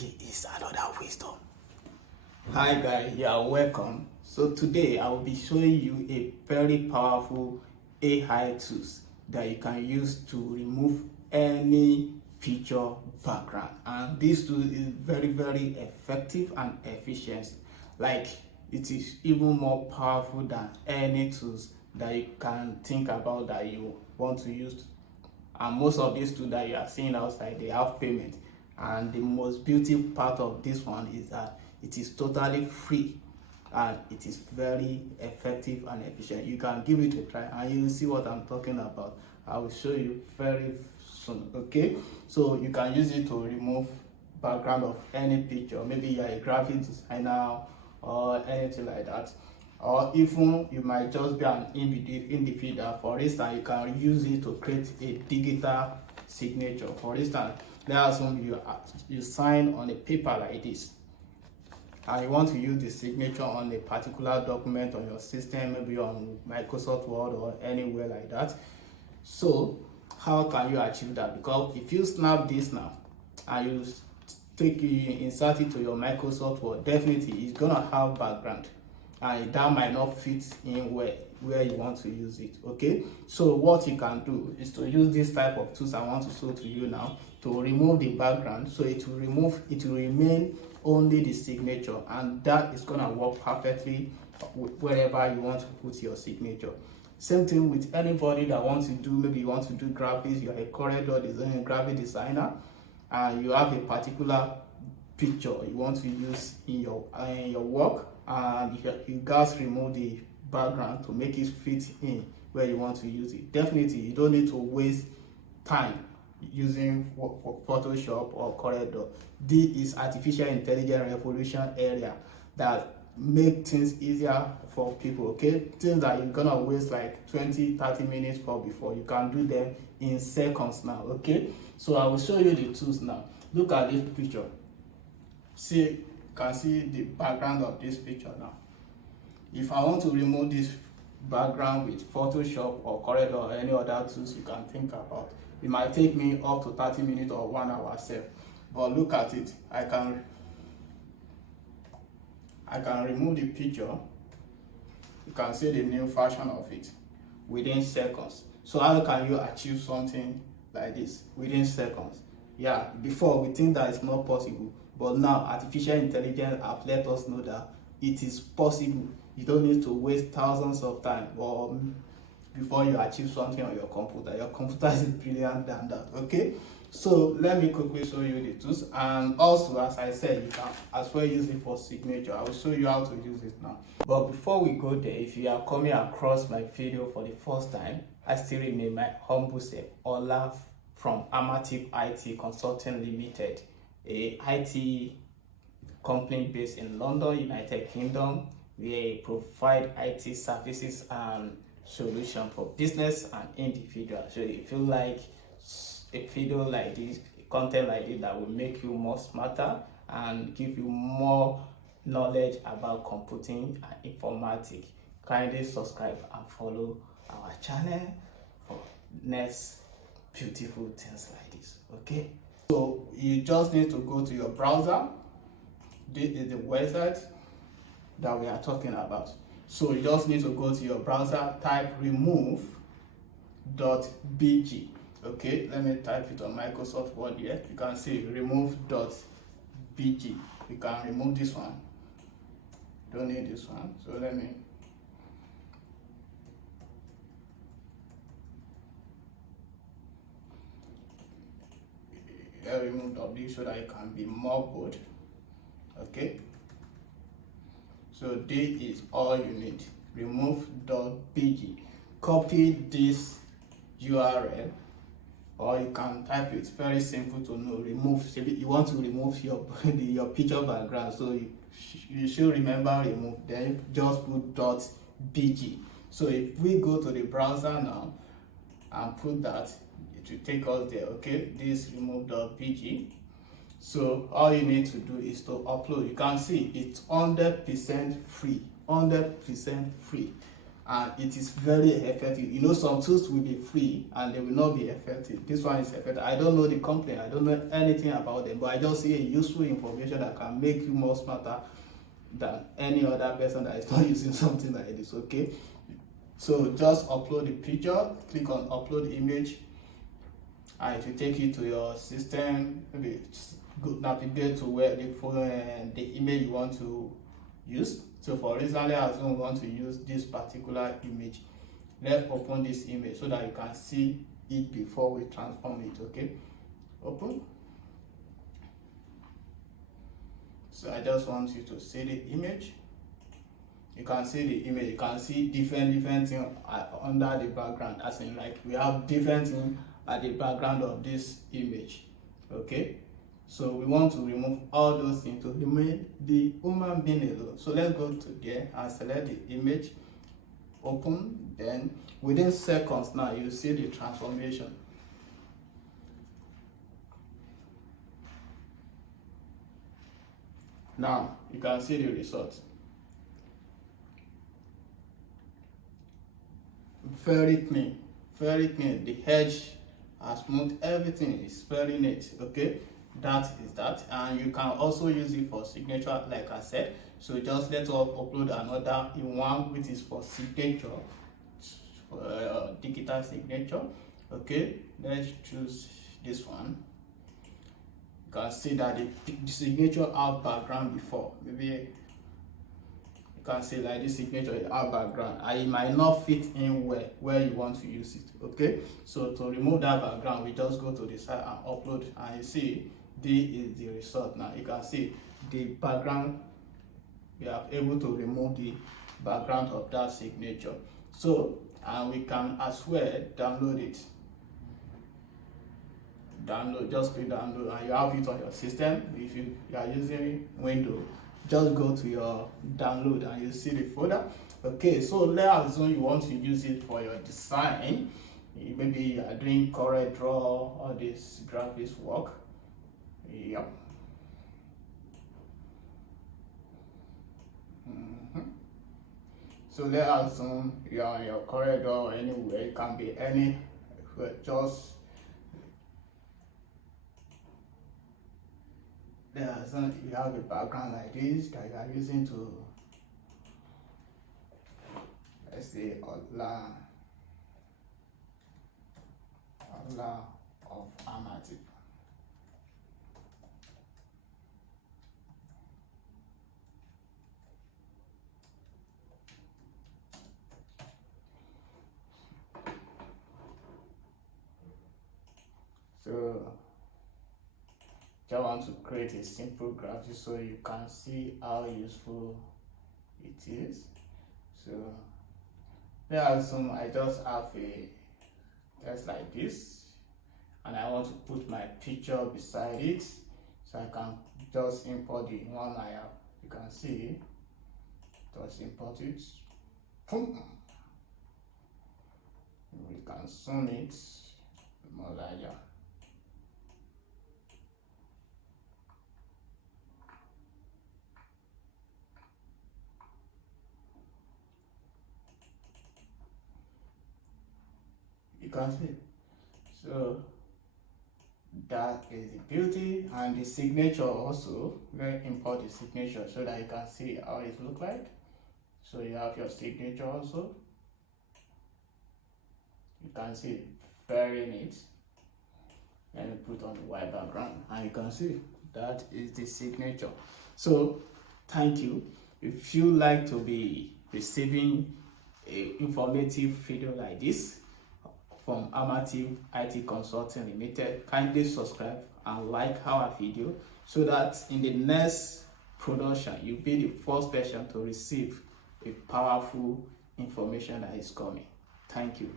This is another wisdom. Hi guys, you are welcome. So today I will be showing you a very powerful AI tools that you can use to remove any picture background, and this tool is very effective and efficient. Like, it is even more powerful than any tools that you can think about that you want to use. And most of these tools that you are seeing outside, they have payment, and the most beautiful part of this one is that it is totally free and it is very effective and efficient. You can give it a try and you will see what I'm talking about. I will show you very soon. Okay, so you can use it to remove background of any picture. Maybe you're a graphic designer or anything like that, or even you might just be an individual. For instance, you can use it to create a digital signature. For instance, let's assume you sign on a paper like this, and you want to use the signature on a particular document on your system, maybe on Microsoft Word or anywhere like that. So how can you achieve that? Because if you snap this now and you insert it to your Microsoft Word, definitely it's gonna have background, and that might not fit in where you want to use it. Okay, so what you can do is to use this type of tools I want to show to you now to remove the background, so it will remain only the signature, and that is going to work perfectly wherever you want to put your signature. Same thing with anybody that wants to do, maybe you want to do graphics, you're a corridor designer, graphic designer, and you have a particular picture you want to use in your work, and you guys remove the background to make it fit in where you want to use it. Definitely you don't need to waste time using Photoshop or corridor. This is artificial intelligence revolution area that make things easier for people. Okay, things that you're gonna waste like 20-30 minutes for before, you can do them in seconds now. Okay, so I will show you the tools now. Look at this picture. See, you can see the background of this picture now. If I want to remove this background with Photoshop or corridor or any other tools you can think about, it might take me up to 30 minutes or 1 hour self. But look at it, I can remove the picture. You can see the new version of it within seconds. So how can you achieve something like this within seconds? Yeah, before we think that it's not possible, but now artificial intelligence have let us know that it is possible. You don't need to waste thousands of time or before you achieve something on your computer. Your computer is brilliant than that. Okay, so let me quickly show you the tools, and also, as I said, you can as well use it for signature. I will show you how to use it now. But before we go there, if you are coming across my video for the first time, I still remain my humble self, Olaf from Amative IT Consulting Limited, a IT company based in London, United Kingdom. We provide IT services and solution for business and individual. So if you like a video like this, content like this that will make you more smarter and give you more knowledge about computing and informatics, kindly subscribe and follow our channel for next beautiful things like this. Okay, so you just need to go to your browser. This is the website that we are talking about. So you just need to go to your browser, type remove.bg. Okay, let me type it on Microsoft Word here. You can see remove.bg. You can remove this one. Don't need this one. So let me remove.bg so that it can be more bold. Okay, so this is all you need. Remove.bg. Copy this URL, or you can type it. It's very simple to know. Remove. You want to remove your picture background, so you should remember remove. Then just put .bg. So if we go to the browser now and put that, it will take us there. Okay, this remove.bg. So all you need to do is to upload. You can see it's 100% free, 100% free, and it is very effective. You know, some tools will be free and they will not be effective. This one is effective. I don't know the company, I don't know anything about them, but I just see a useful information that can make you more smarter than any other person that is not using something like this. Okay, so just upload the picture, click on upload image, and it will take you to your system. Maybe go navigate to where the phone, the image you want to use. So for example, I assume we want to use this particular image. Let's open this image so that you can see it before we transform it. Okay, open. So I just want you to see the image. You can see the image, you can see different things under the background, as in like we have different things at the background of this image. Okay, so we want to remove all those things to remain the human being alone. So let's go to there and select the image, open. Then within seconds now you see the transformation. Now you can see the result. Very clean, very clean. The edge has smooth, everything is very neat. Okay, that is that. And you can also use it for signature, like I said. So just let us upload another one which is for signature, digital signature. Okay, let's choose this one. You can see that the signature have background before. Maybe you can see like this signature have background, and it might not fit in where you want to use it. Okay, so to remove that background, we just go to the side and upload, and you see this is the result. Now you can see the background. We are able to remove the background of that signature. So, and we can as well download it. Download, just click download, and you have it on your system. If you are using Windows, just go to your download and you see the folder. Okay, so let's assume you want to use it for your design. Maybe you are doing Corel Draw or this graphics work. Yep. So let's assume you are on your Corel Draw or anywhere. It can be any, just let's assume you have a background like this that you are using to, let's say, Allah of Amative. So just want to create a simple graphic so you can see how useful it is. So let's assume I just have a text like this, and I want to put my picture beside it, so I can just import the one I have. You can see, just import it. Boom. We can zoom it more larger. You can see. So that is the beauty, and the signature also. Let's import the signature so that you can see how it looks like. So you have your signature also. You can see, very neat. Let me put on the white background, and you can see that is the signature. So thank you. If you like to be receiving a informative video like this from Amative IT Consulting Limited, kindly subscribe and like our video so that in the next production you'll be the first person to receive a powerful information that is coming. Thank you.